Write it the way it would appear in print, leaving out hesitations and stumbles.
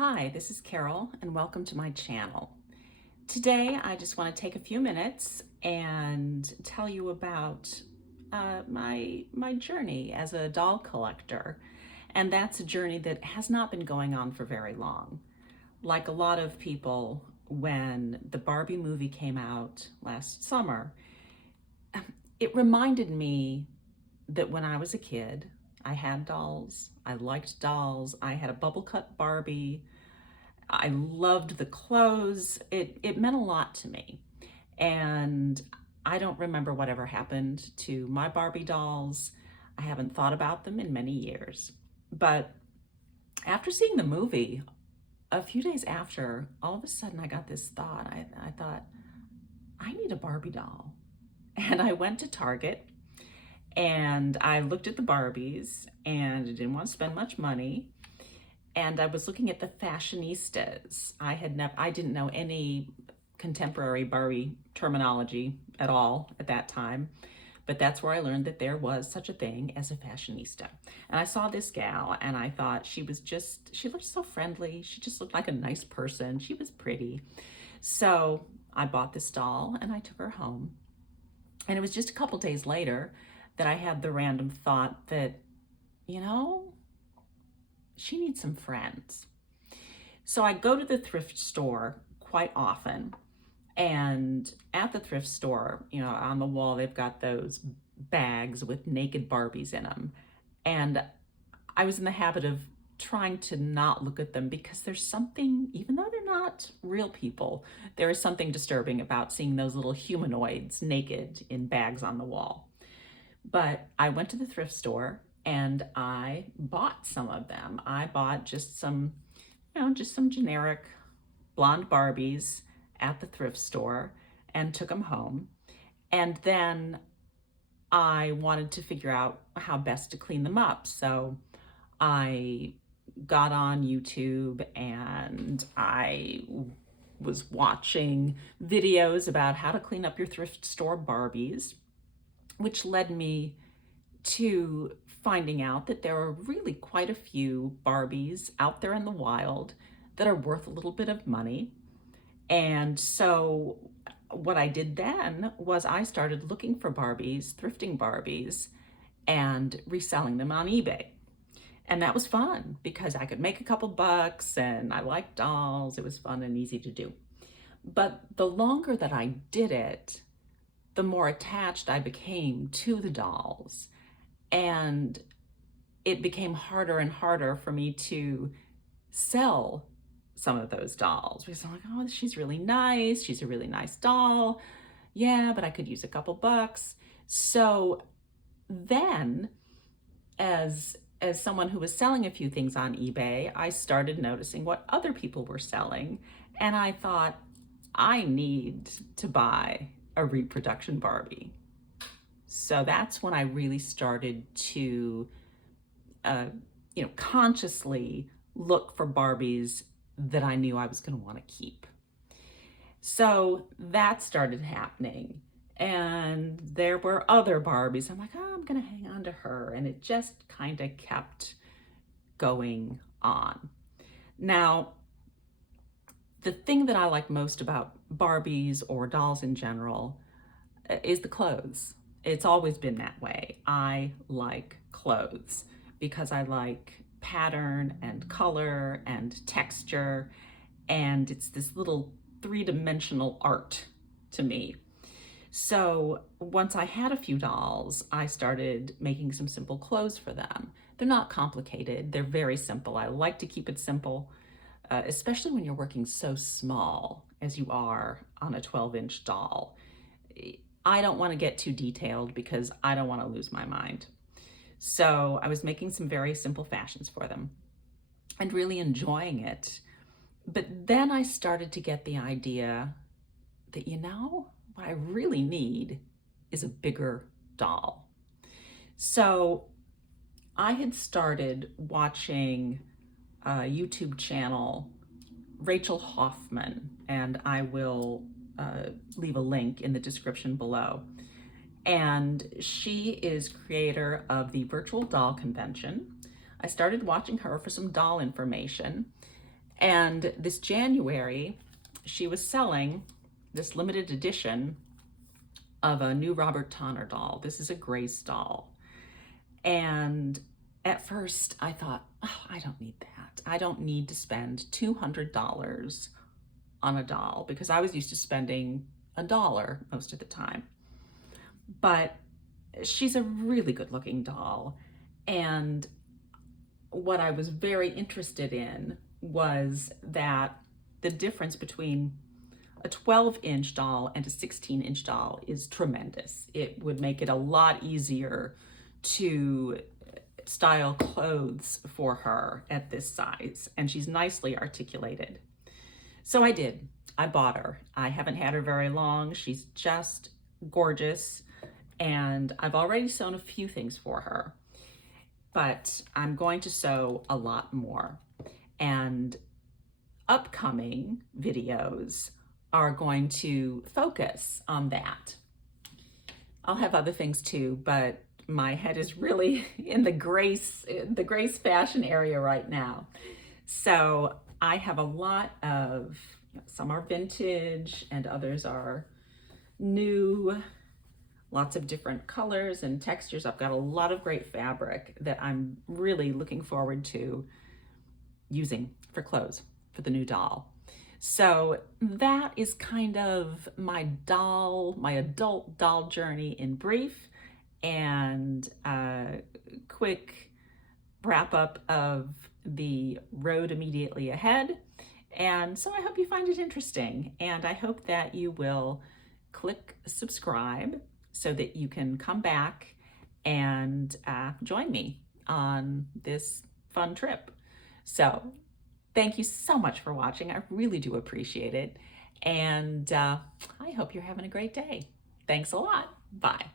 Hi, this is Carol and welcome to my channel. Today I just want to take a few minutes and tell you about my journey as a doll collector. And that's a journey that has not been going on for very long. Like a lot of people, when the Barbie movie came out last summer, it reminded me that when I was a kid, I had dolls, I liked dolls, I had a bubble cut Barbie, I loved the clothes. It meant a lot to me. And I don't remember whatever happened to my Barbie dolls. I haven't thought about them in many years. But after seeing the movie, a few days after, all of a sudden I got this thought. I thought, I need a Barbie doll. And I went to Target and I looked at the Barbies and I didn't want to spend much money. And I was looking at the fashionistas. I didn't know any contemporary Barbie terminology at all at that time, but that's where I learned that there was such a thing as a fashionista. And I saw this gal and I thought she looked so friendly. She just looked like a nice person. She was pretty. So I bought this doll and I took her home. And it was just a couple days later that I had the random thought that, you know, she needs some friends. So I go to the thrift store quite often. And at the thrift store, on the wall, they've got those bags with naked Barbies in them. And I was in the habit of trying to not look at them because there's something, even though they're not real people, there is something disturbing about seeing those little humanoids naked in bags on the wall. But I went to the thrift store and I bought some of them. I bought just some generic blonde Barbies at the thrift store and took them home. And then I wanted to figure out how best to clean them up. So I got on YouTube and I was watching videos about how to clean up your thrift store Barbies, which led me to finding out that there are really quite a few Barbies out there in the wild that are worth a little bit of money. And so what I did then was I started looking for Barbies, thrifting Barbies, and reselling them on eBay. And that was fun because I could make a couple bucks and I liked dolls. It was fun and easy to do. But the longer that I did it, the more attached I became to the dolls. And it became harder and harder for me to sell some of those dolls because I'm like, oh, she's really nice. She's a really nice doll. Yeah, but I could use a couple bucks. So then, as someone who was selling a few things on eBay, I started noticing what other people were selling. And I thought, I need to buy a reproduction Barbie. So that's when I really started to, consciously look for Barbies that I knew I was going to want to keep. So that started happening. And there were other Barbies. I'm like, oh, I'm going to hang on to her. And it just kind of kept going on. Now, the thing that I like most about Barbies or dolls in general is the clothes. It's always been that way. I like clothes because I like pattern and color and texture, and it's this little three-dimensional art to me. So once I had a few dolls, I started making some simple clothes for them. They're not complicated. They're very simple. I like to keep it simple, especially when you're working so small as you are on a 12-inch doll. I don't want to get too detailed because I don't want to lose my mind. So I was making some very simple fashions for them and really enjoying it. But then I started to get the idea that, what I really need is a bigger doll. So I had started watching a YouTube channel, Rachel Hoffman, and I will leave a link in the description below. And she is creator of the Virtual Doll Convention. I started watching her for some doll information. And this January, she was selling this limited edition of a new Robert Tonner doll. This is a Grace doll. And at first I thought, oh, I don't need that. I don't need to spend $200 on a doll, because I was used to spending $1 most of the time. But she's a really good looking doll. And what I was very interested in was that the difference between a 12-inch doll and a 16-inch doll is tremendous. It would make it a lot easier to style clothes for her at this size, and she's nicely articulated. So I did. I bought her. I haven't had her very long. She's just gorgeous, and I've already sewn a few things for her, but I'm going to sew a lot more. And upcoming videos are going to focus on that. I'll have other things too, but my head is really in the Grace fashion area right now. So I have a lot of, some are vintage and others are new, lots of different colors and textures. I've got a lot of great fabric that I'm really looking forward to using for clothes for the new doll. So that is kind of my adult doll journey in brief, and a quick wrap up of the road immediately ahead. And so I hope you find it interesting, and I hope that you will click subscribe so that you can come back and join me on this fun trip. So thank you so much for watching. I really do appreciate it. And I hope you're having a great day. Thanks a lot. Bye.